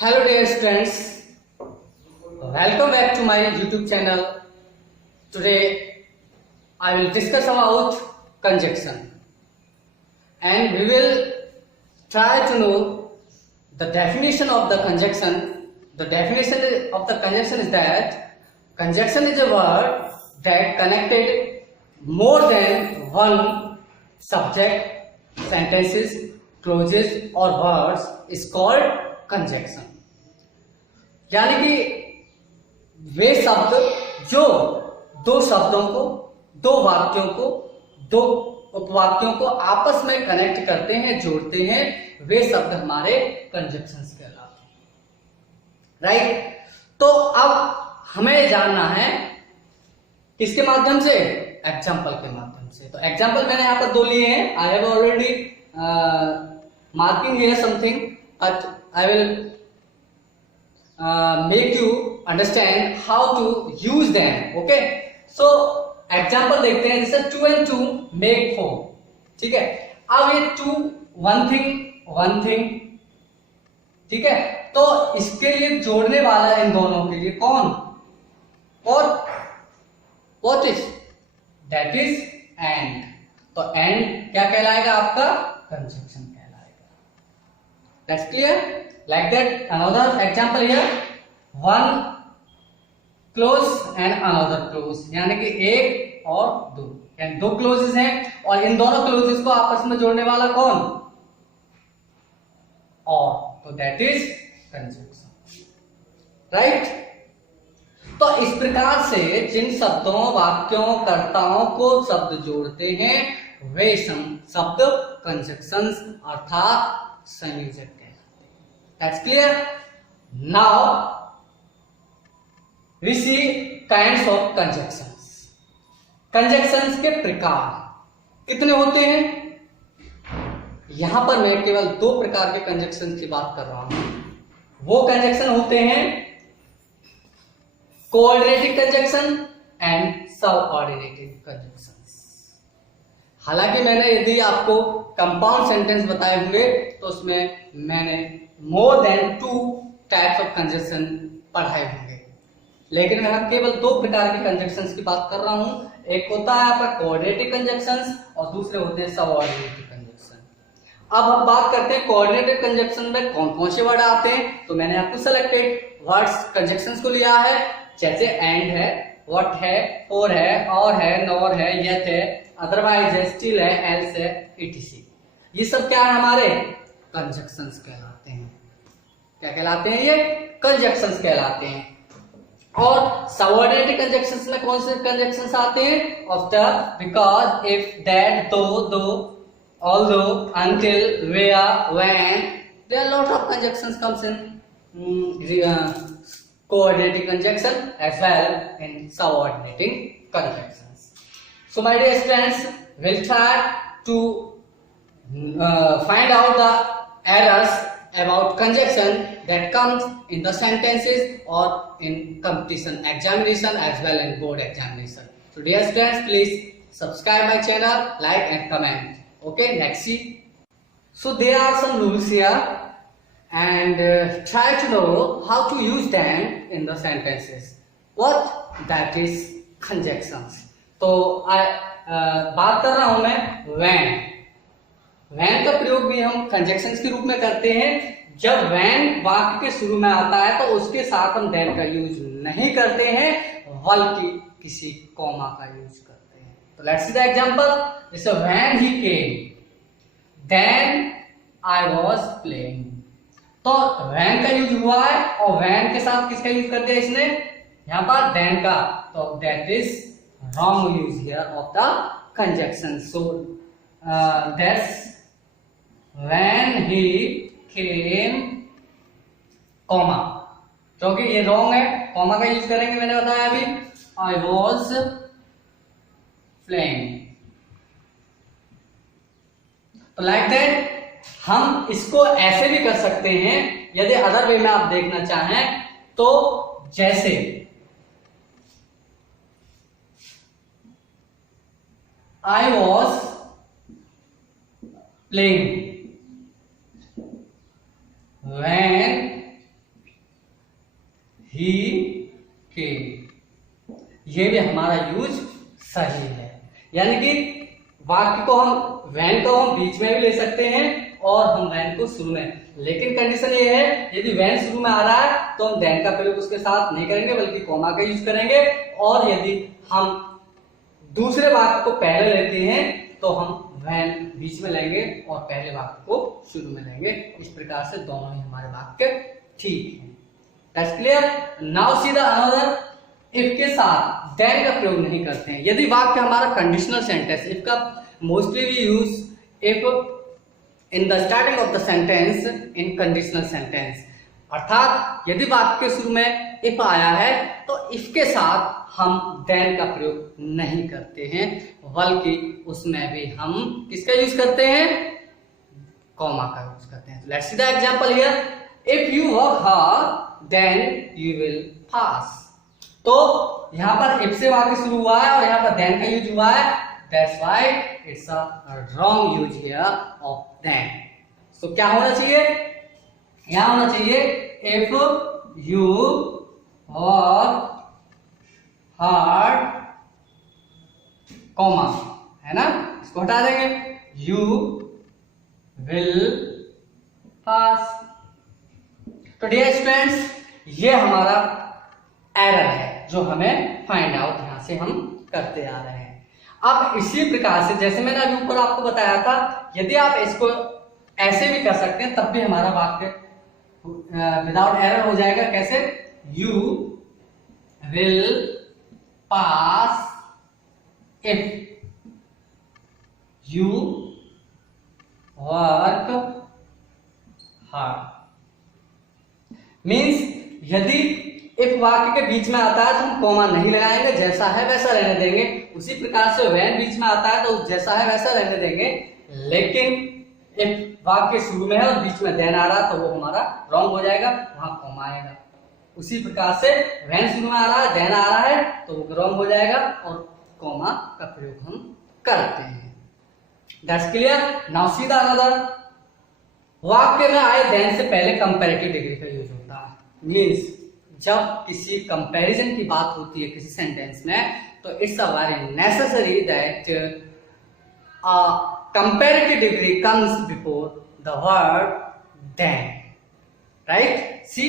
Hello dear students, welcome back to my YouTube channel. Today I will discuss about conjunction and we will try to know the definition of the conjunction. The definition of the conjunction is that conjunction is a word that connected more than one subject, sentences, clauses or words is called conjunction. यानी कि वे शब्द जो दो शब्दों को, दो वाक्यों को, दो उपवाक्यों को आपस में कनेक्ट करते हैं, जोड़ते हैं, वे शब्द हमारे कंजक्शंस कहलाते हैं। राइट? तो अब हमें जानना है किसके माध्यम से? एग्जाम्पल के माध्यम से। तो एग्जाम्पल मैंने यहां पर दो लिए हैं। I have already marking here something, but I will make you understand how to use them. Okay? So example देखते हैं, जैसे 2 and 2 make 4. ठीक है? अब ये 2 one thing, ठीक है? तो इसके लिए जोड़ने वाला इन दोनों के लिए कौन? और what is? That is and. तो and क्या कहलाएगा आपका? कंजक्शन कहलाएगा। That's clear? Like that, another example here, one clause and another clause, यानी कि एक और दो, यानी दो क्लोजेस हैं और इन दोनों क्लोजेस को आपस में जोड़ने वाला कौन? और, तो that is conjunction, right? तो इस प्रकार से जिन शब्दों, वाक्यों, कर्ताओं को शब्द जोड़ते हैं वे शब्द कंजक्शंस अर्थात संयोजक। That's clear? Now we see kinds of conjunctions. Conjunctions के प्रकार कितने होते हैं? यहां पर मैं केवल दो प्रकार के कंजक्शंस की बात कर रहा हूं। वो कंजक्शन होते हैं कोऑर्डिनेटिव कंजक्शन एंड सबऑर्डिनेटिव कंजक्शंस। हालांकि मैंने यदि आपको कंपाउंड सेंटेंस बताए होंगे तो उसमें मैंने more than 2 types of conjunction पढ़ाए होंगे, लेकिन मैं केवल दो प्रकार के कंजक्शंस की बात कर रहा हूं। एक होता है आपका कोऑर्डिनेटिव कंजक्शंस और दूसरे होते हैं सबऑर्डिनेटिव कंजक्शन। अब हम बात करते हैं कोऑर्डिनेटिव कंजक्शन में कौन कौन से वर्ड आते हैं। तो मैंने आपको सिलेक्टेड वर्ड्स कंजक्शंस को लिया है, जैसे एंड है, व्हाट है, और है, और है, नॉर है, येट है, अदरवाइज है, स्टिल है, एल्स है, इटीसी। ये सब क्या है? हमारे कंजक्शंस कहलाते हैं। क्या कहलाते हैं? ये कंजक्शंस कहलाते हैं। और सबऑर्डिनेटिव कंजक्शंस में कौन से कंजक्शंस आते हैं? Of the, because, if, that, though, although, until, where, when, there are lot of conjunctions comes in coordinating conjunction as well in subordinating conjunctions. So my dear students, we'll try to find out the errors about conjunction that comes in the sentences or in competition examination as well in board examination. So dear students, please subscribe my channel, like and comment. Okay, next see. So there are some rules here and try to know how to use them in the sentences. What? That is conjunctions. तो बात कर रहा हूं मैं when. when का प्रयोग भी हम कंजक्शंस के रूप में करते हैं। जब when वाक्य के शुरू में आता है तो उसके साथ हम then का यूज नहीं करते हैं, बल्कि किसी कॉमा का यूज करते हैं। तो लेट्स सी द एग्जांपल। जैसे when he came, then I was playing। तो when का यूज हुआ है और when के साथ किसका यूज कर दिया इसने? यहां पर then का। तो that is wrong use here of the conjunction. So that's when he came, comma, क्योंकि ये wrong है, comma का यूज करेंगे। मैंने बताया अभी I was playing। तो like that हम इसको ऐसे भी कर सकते हैं, यदि अदर वे में आप देखना चाहें तो, जैसे I was playing when he came। ये भी हमारा यूज सही है। यानी कि वाक्य को हम when को हम बीच में भी ले सकते हैं और हम when को शुरू में, लेकिन कंडीशन ये है यदि when शुरू में आ रहा है तो हम then का प्रयोग उसके साथ नहीं करेंगे बल्कि कॉमा का यूज करेंगे, और यदि हम दूसरे वाक्य को पहले लेते हैं तो हम when बीच में लेंगे और पहले वाक्य को शुरू में लेंगे। इस प्रकार से दोनों ही हमारे वाक्य ठीक है। That's clear. Now see the another. If के साथ देन का प्रयोग नहीं करते हैं। यदि वाक्य हमारा कंडीशनल सेंटेंस, इफ का mostly we use if in the starting of the sentence in conditional sentence, अर्थात यदि वाक्य के शुरू में इफ आया है तो इफ के साथ हम देन का प्रयोग नहीं करते हैं, बल्कि उसमें भी हम किसका यूज करते हैं, कॉमा का यूज करते हैं। Let's see the example here. If you work hard then you will pass. तो यहां पर इफ से वाक्य शुरू हुआ है और यहां पर देन का यूज हुआ है, that's why it's a wrong use here of then. So क्या होना चाहिए, यहां होना चाहिए if you work hard comma, है ना, इसको हटा देंगे, यू विल पास। तो डियर स्टूडेंट्स, ये हमारा एरर है जो हमें फाइंड आउट यहां से हम करते आ रहे हैं। अब इसी प्रकार से जैसे मैंने अभी ऊपर आपको बताया था, यदि आप इसको ऐसे भी कर सकते हैं तब भी हमारा वाक्य विदाउट एरर हो जाएगा। कैसे, you will pass if you work hard. Means यदि इफ वाक्य के बीच में आता है तो हम कॉमा नहीं लगाएंगे, जैसा है वैसा रहने देंगे। उसी प्रकार से व्हेन बीच में आता है तो जैसा है वैसा रहने देंगे। लेकिन इफ वाक्य शुरू में है और बीच में देन आ रहा है तो वो हमारा रॉन्ग हो जाएगा, वहां कॉमा आएगा। उसी प्रकार से व्हेन शुरू में आ रहा है, देन आ रहा है तो वो रॉन्ग हो जाएगा और कॉमा का प्रयोग हम करते हैं। That's clear. Now see the another. वाक्य में आए देन से पहले कंपैरेटिव डिग्री का यूज होता है। मीन्स जब किसी कंपैरिजन की बात होती है किसी सेंटेंस में, तो it's a very necessary that a comparative degree comes before the word than. Right, see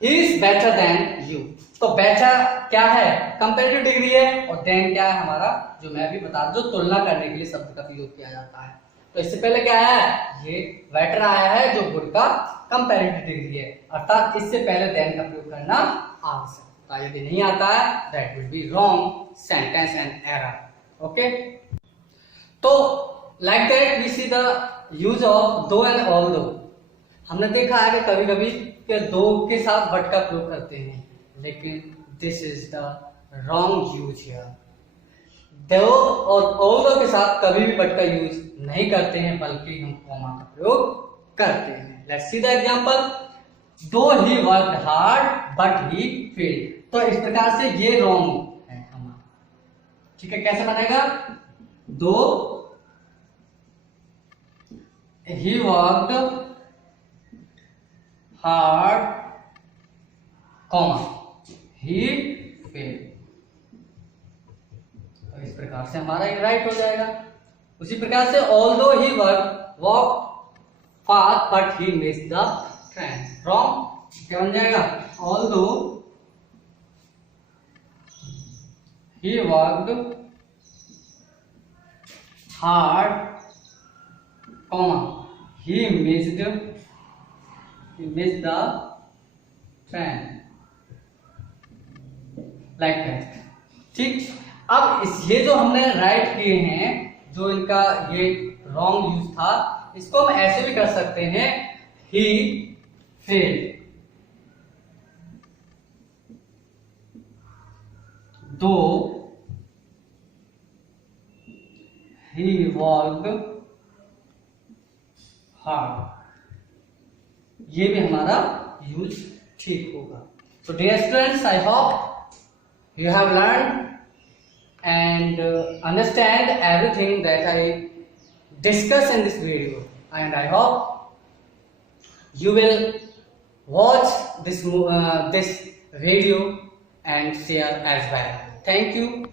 he is better than you. तो बेटर क्या है, कंपैरेटिव डिग्री है, और देन क्या है हमारा, जो मैं भी बता दूं, जो तुलना करने के लिए शब्द का प्रयोग किया जाता है। तो इससे पहले क्या है, ये बेटर आया है जो गुड का कंपैरेटिव डिग्री है, अर्थात इससे पहले देन का प्रयोग करना आवश्यक है। यदि नहीं आता है that will be wrong sentence and error. Okay, तो like that we see the use of though and although. हमने देखा है कि कभी कभी कि दो के साथ बट का प्रयोग करते हैं, लेकिन this is the wrong use here. दो और ऑल्दो के साथ कभी भी बट का यूज नहीं करते हैं, बल्कि हम कॉमा का प्रयोग करते हैं। Let's see the example. Though he worked hard but he failed. तो इस प्रकार से ये रॉन्ग है हमारा। ठीक है, कैसे बनेगा, दो he worked hard comma he failed. तो इस प्रकार से हमारा ये राइट हो जाएगा। उसी प्रकार से although he walk fast but he missed the train, wrong. क्या बन जाएगा, although he worked hard comma he missed the train, like that. ठीक, अब ये जो हमने राइट किए हैं, जो इनका ये रॉन्ग यूज था, इसको हम ऐसे भी कर सकते हैं, ही फेल्ड, दो ही वर्कड हार्ड। ये भी हमारा यूज ठीक होगा। So dear students, I hope you have learned and understand everything that I discuss in this video, and I hope you will watch this video and share as well. Thank you.